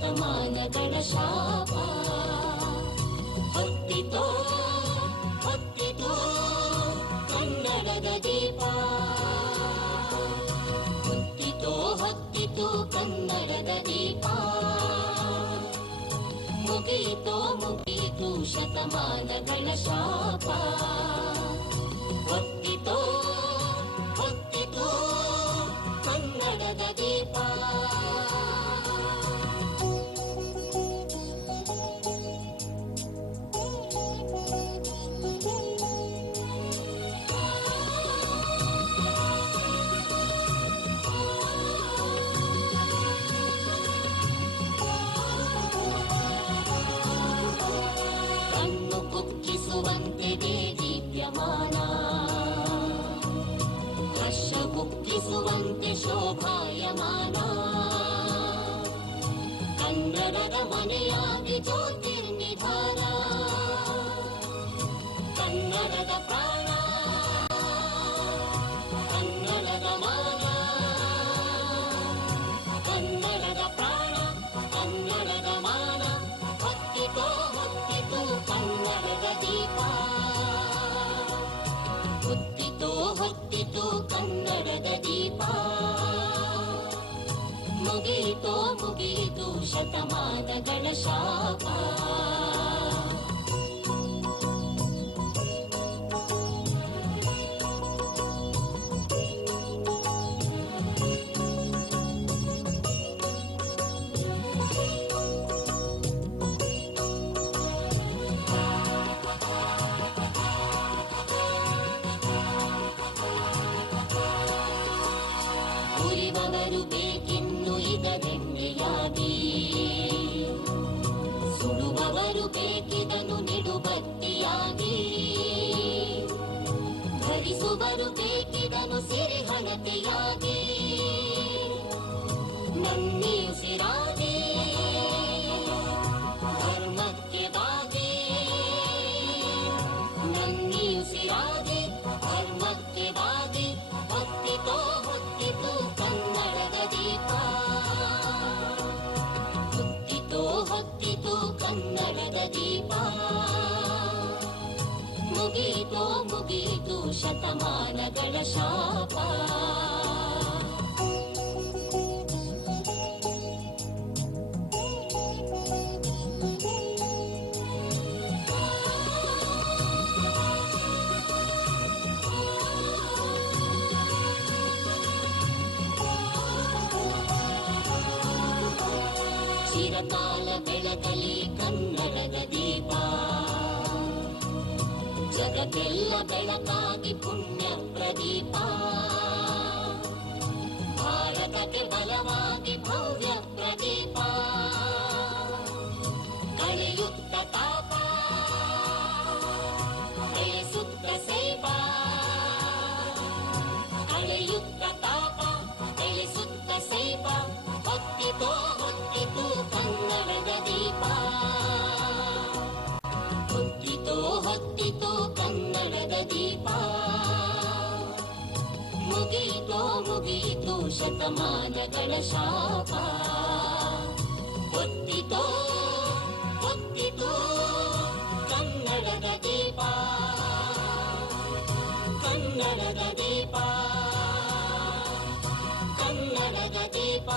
ಶತಮಾನಗಳ ಶಾಪ. ಹೊತ್ತಿತೋ ಹೊತ್ತಿತೋ ಕನ್ನಡದ ದೀಪ, ಹೊತ್ತಿತೋ ಹೊತ್ತಿತೋ ಕನ್ನಡದ ದೀಪ. ಮುಗಿಯಿತೋ ಮುಗಿಯಿತು ಶತಮಾನಗಳ ಶಾಪ. ಹೊತ್ತಿತೋ ಹೊತ್ತಿತೋ ಕನ್ನಡದ ದೀಪ. ಕಣ್ಣು ಕುಕ್ಕಿಸುವಂತೆ ದೀಪ್ಯಮಾನ, ಹರ್ಷ ಕುಕ್ಕಿಸುವಂತೆ ಶೋಭಾಯಮಾನ. ಕನ್ನಡದ ಮನೆಯಾಗಿ ಜ್ಯೋತಿರ್ನಿಧಾನ, ಕನ್ನಡದ ಪ್ರಾಣ ಕನ್ನಡದ ಮಾನ. ಕನ್ನಡದ ಪ್ರಾಣ ಕನ್ನಡದ ಮಾನ. ಹೊತ್ತಿತೋ ಹೊತ್ತಿತು ಕನ್ನಡದ ದೀಪ, ಹೊತ್ತಿತೋ ಹೊತ್ತಿತು ಕನ್ನಡದ ದೀಪ. ಮುಗಿಯಿತೋ ಮುಗಿಯಿತು ಶತಮಾನಗಳ ಶಾಪ. ಉರಿವವರು ಬೇಕಿನ್ನು ಇದೆಣ್ಣೆಯಾಗಿ, ಸುಡುವವರು ಬೇಕಿದನು ನಿಡುಬತ್ತಿಯಾಗಿ. ಧರಿಸುವರು ಬೇಕಿದನು ಸಿರಿಹಣತೆಯಾಗಿ, ನನ್ನಿಯುಸಿರಾಗಿ ಧರ್ಮಕ್ಕೆ ಬಾಗಿ. ನನ್ನಿಯುಸಿರಾಗಿ ಧರ್ಮಕ್ಕೆ ಬಾಗಿ. ಹೊತ್ತಿತೋ ಹೊತ್ತಿತು ಕನ್ನಡದ ದೀಪ, ಹೊತ್ತಿತೋ ಹೊತ್ತಿತು ಕನ್ನಡದ ದೀಪ. ಮುಗಿಯಿತೋ ಮುಗಿಯಿತು ಶತಮಾನಗಳ ಶಾಪ. ಚಿರಕಾಲ ಬೆಳಗಲಿ ಕನ್ನಡದ ದೀಪ, ಜಗಕ್ಕೆಲ್ಲ ಬೆಳಕಾಗಿ ಪುಣ್ಯ ಪ್ರದೀಪ. ಭಾರತಕ್ಕೆ ಬಲವಾಗಿ ಭವ್ಯ ಪ್ರದೀಪ, ಕಳೆಯುತ್ತ ತಾಪ ಬೆಳೆಸುತ್ತ ಸೇಪ. ಕಳೆಯುತ್ತ ತಾಪ ಬೆಳೆಸುತ್ತ ಸೇಪ. ಹೊತ್ತಿತೋ ಹೊತ್ತಿತು ಕನ್ನಡದ ದೀಪ, ಹೊತ್ತಿತೋ ಹೊತ್ತಿತು ಕನ್ನಡದ ದೀಪ. ಮುಗಿಯಿತೋ ಮುಗಿಯಿತು ಶತಮಾನಗಳ ಶಾಪ. ಹೊತ್ತಿತೋ ಹೊತ್ತಿತು ಕನ್ನಡದ ದೀಪ, ಕನ್ನಡದ ದೀಪ, ಕನ್ನಡದ ದೀಪ.